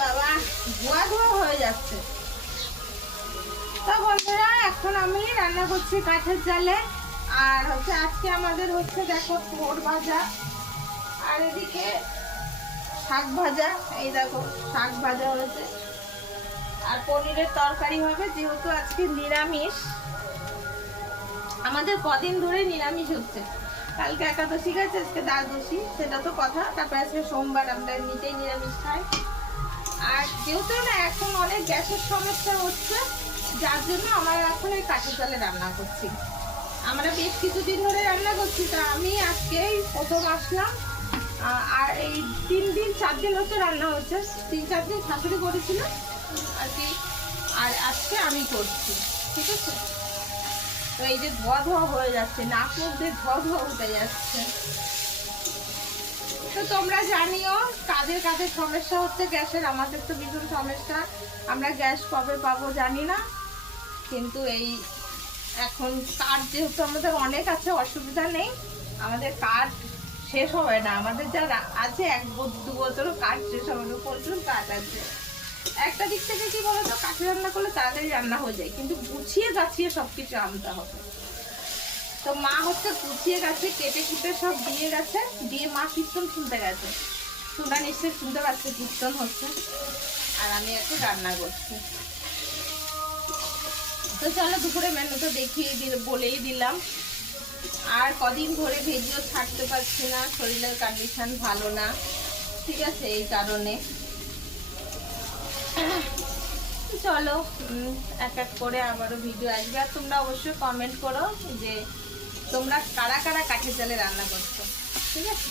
বাবা ধোয়া ধোয়া হয়ে যাচ্ছে। তো বন্ধুরা এখন আমি রান্না করছি কাঠের জালে। আর হচ্ছে আজকে আমাদের হচ্ছে দেখো পোড় ভাজা, আর এদিকে শাক ভাজা। এই দেখো শাক ভাজা হয়েছে, আর পনিরের তরকারি হবে, যেহেতু আজকে নিরামিষ। আমাদের কদিন ধরে নিরামিষ হচ্ছে, কালকে একাদশী গেছে, আজকে দ্বাদশী, সেটা তো কথা। তারপরে আজকে সোমবার, আমরা এমনিতেই নিরামিষ খাই। আর যেহেতু না এখন অনেক গ্যাসের সমস্যা হচ্ছে, যার জন্য আমরা এখন এই কাঠের জালে রান্না করছি। আমরা বেশ কিছুদিন ধরে রান্না করছি, তা আমি আজকেই প্রথম আসলাম। আর এই 3-4 দিন হচ্ছে রান্না হচ্ছে, 3-4 দিন শাশুড়ি করেছিল আর কি, আর আজকে আমি করছি। ঠিক আছে, তো এই যে ধোয়া ধোয়া হয়ে যাচ্ছে, নাক মুখ দিয়ে ধোয়া ধোয়া উঠে যাচ্ছে। তো তোমরা জানিও কাদের কাদের সমস্যা হচ্ছে গ্যাসের। আমাদের তো ভীষণ সমস্যা, আমরা গ্যাস কবে পাবো জানি না। কিন্তু এই এখন কার্ড যেহেতু আমাদের অনেক আছে, অসুবিধা নেই, আমাদের কার্ড শেষ হবে না। আমাদের যা আছে 1-2 বছরও কার্ড শেষ হবে না, প্রচুর কার্ড আছে। একটা দিক থেকে কি বলতো, কাঠে রান্না করলে তাড়াতাড়ি রান্না হয়ে যায়, কিন্তু গুছিয়ে গাছিয়ে সবকিছু আনতে হবে। তো মা হচ্ছে গুছিয়ে গেছে, কেটে কুটে সব দিয়ে গেছে, দিয়ে মা কীর্তন শুনতে গেছে। তোমরা নিশ্চয়ই শুনতে পাচ্ছ কীর্তন হচ্ছে, আর আমি এখন রান্না করছি। তো চলো দুপুরে মেনু তো বলেই দিলাম। আর কদিন ধরে ভিডিও ছাড়তে পারছি না, শরীরের কন্ডিশন ভালো না, ঠিক আছে, এই কারণে। চলো এক এক করে আবারও ভিডিও আসবে। আর তোমরা অবশ্যই কমেন্ট করো যে তোমরা কারা কারা কাঠের জালে রান্না করছো, ঠিক আছে।